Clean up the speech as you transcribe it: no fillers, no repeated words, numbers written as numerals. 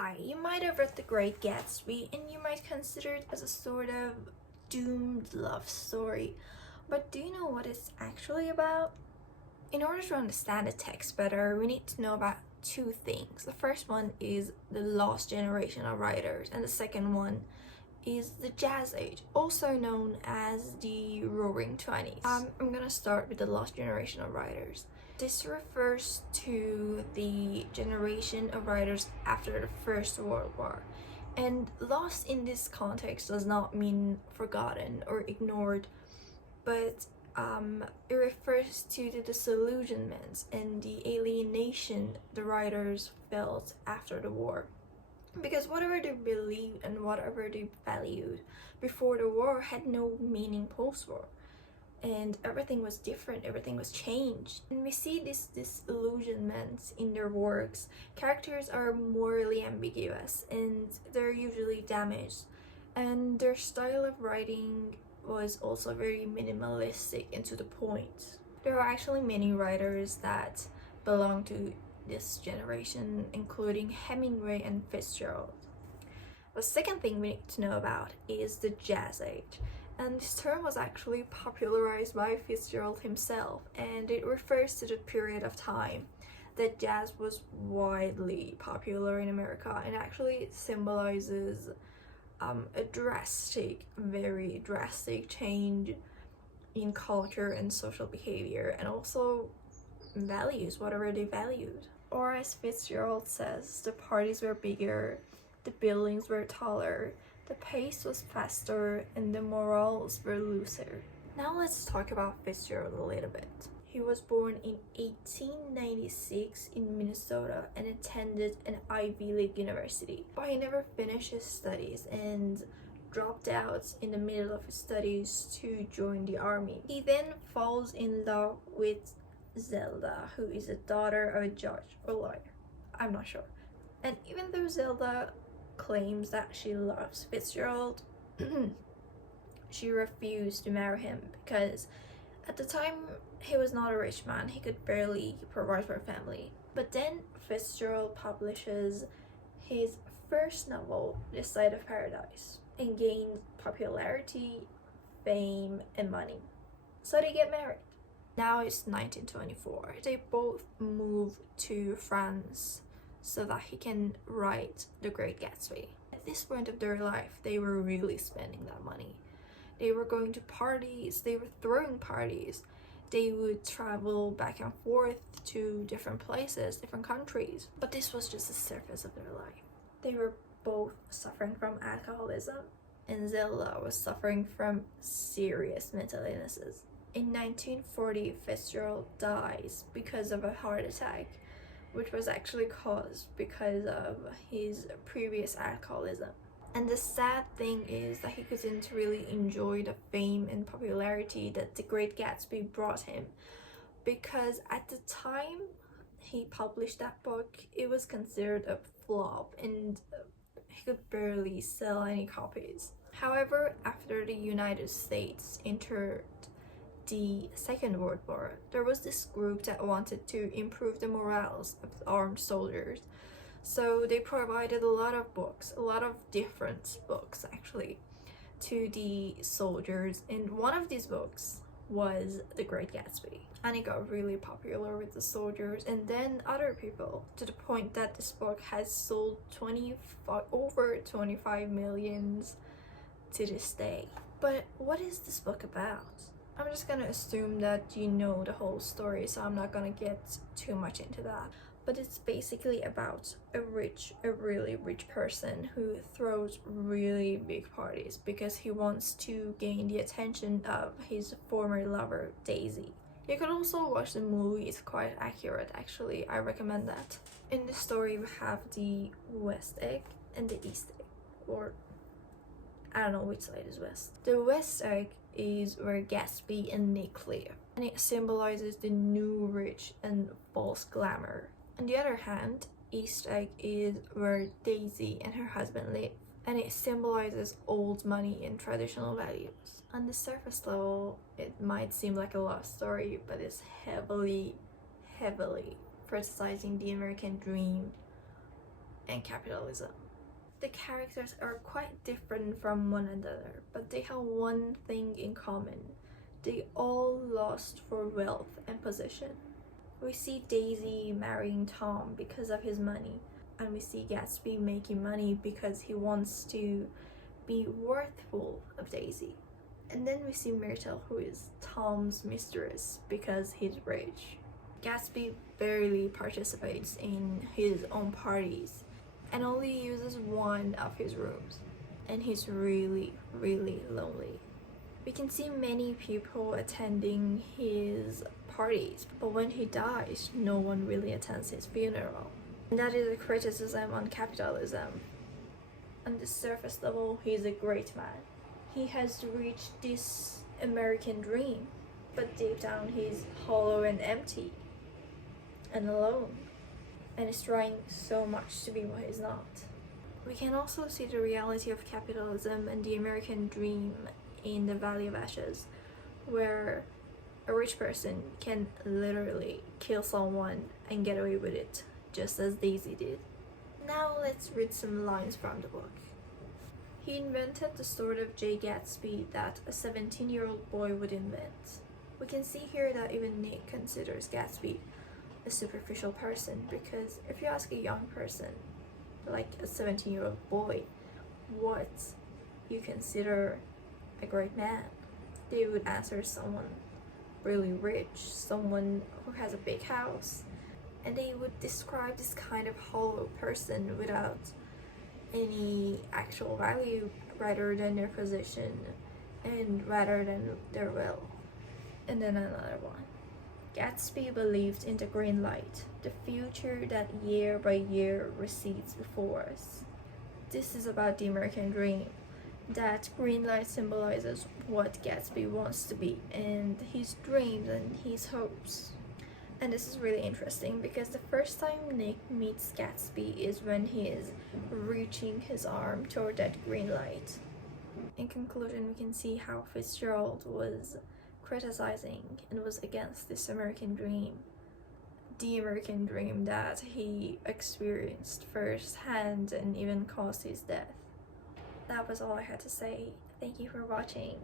Hi, you might have read The Great Gatsby and you might consider it as a sort of doomed love story, but do you know what it's actually about? In order to understand the text better, we need to know about two things. The first one is the lost generation of writers, and the second one is the Jazz Age, also known as the Roaring Twenties. I'm gonna start with the lost generation of writers. This refers to the generation of writers after the First World War. And lost in this context does not mean forgotten or ignored, but it refers to the disillusionment and the alienation the writers felt after the war. Because whatever they believed and whatever they valued before the war had no meaning post-war. And everything was different, everything was changed. And we see this disillusionment in their works. Characters are morally ambiguous and they're usually damaged. And their style of writing was also very minimalistic and to the point. There are actually many writers that belong to this generation, including Hemingway and Fitzgerald. The second thing we need to know about is the Jazz Age. And this term was actually popularized by Fitzgerald himself, and it refers to the period of time that jazz was widely popular in America, and actually symbolizes a very drastic change in culture and social behavior, and also values, whatever they valued. Or as Fitzgerald says, the parties were bigger, the buildings were taller, the pace was faster, and the morals were looser. Now let's talk about Fitzgerald a little bit. He was born in 1896 in Minnesota and attended an Ivy League university, but he never finished his studies and dropped out in the middle of his studies to join the army. He then falls in love with Zelda, who is the daughter of a judge or lawyer. I'm not sure. And even though Zelda claims that she loves Fitzgerald, she refused to marry him because at the time he was not a rich man. He could barely provide for a family. But then Fitzgerald publishes his first novel, This Side of Paradise, and gains popularity, fame, and money. So they get married. Now it's 1924. They both move to France so that he can write The Great Gatsby. At this point of their life, they were really spending that money. They were going to parties, they were throwing parties, they would travel back and forth to different places, different countries. But this was just the surface of their life. They were both suffering from alcoholism, and Zelda was suffering from serious mental illnesses. In 1940, Fitzgerald dies because of a heart attack, which was actually caused because of his previous alcoholism. And the sad thing is that he couldn't really enjoy the fame and popularity that The Great Gatsby brought him, because at the time he published that book, it was considered a flop and he could barely sell any copies. However, after the United States entered the Second World War, there was this group that wanted to improve the morals of the armed soldiers. So they provided a lot of books, a lot of different books actually, to the soldiers. And one of these books was The Great Gatsby. And it got really popular with the soldiers and then other people, to the point that this book has sold over 25 millions to this day. But what is this book about? I'm just gonna assume that you know the whole story, so I'm not gonna get too much into that. But it's basically about a really rich person who throws really big parties because he wants to gain the attention of his former lover, Daisy. You could also watch the movie, it's quite accurate actually, I recommend that. In the story we have the West Egg and the East Egg, or I don't know which side is west. The West Egg is where Gatsby and Nick live, and it symbolizes the new rich and false glamour. On the other hand, East Egg is where Daisy and her husband live, and it symbolizes old money and traditional values. On the surface level, it might seem like a love story, but it's heavily criticizing the American dream and capitalism. The characters are quite different from one another, but they have one thing in common. They all lost for wealth and position. We see Daisy marrying Tom because of his money, and we see Gatsby making money because he wants to be worthful of Daisy. And then we see Myrtle, who is Tom's mistress, because he's rich. Gatsby barely participates in his own parties and only uses one of his rooms, and he's really, really lonely. We can see many people attending his parties, but when he dies, no one really attends his funeral. And that is a criticism on capitalism. On the surface level, he's a great man. He has reached this American dream, but deep down he's hollow and empty and alone, and is trying so much to be what he's not. We can also see the reality of capitalism and the American dream in The Valley of Ashes, where a rich person can literally kill someone and get away with it, just as Daisy did. Now let's read some lines from the book. He invented the sort of J. Gatsby that a 17-year-old boy would invent. We can see here that even Nick considers Gatsby a superficial person, because if you ask a young person, like a 17-year-old boy, what you consider a great man, they would answer someone really rich, someone who has a big house, and they would describe this kind of hollow person without any actual value rather than their position and rather than their will. And then another one. Gatsby believed in the green light, the future that year by year recedes before us. This is about the American dream. That green light symbolizes what Gatsby wants to be and his dreams and his hopes. And this is really interesting because the first time Nick meets Gatsby is when he is reaching his arm toward that green light. In conclusion, we can see how Fitzgerald was criticizing and was against this American dream. The American dream that he experienced firsthand and even caused his death. That was all I had to say. Thank you for watching.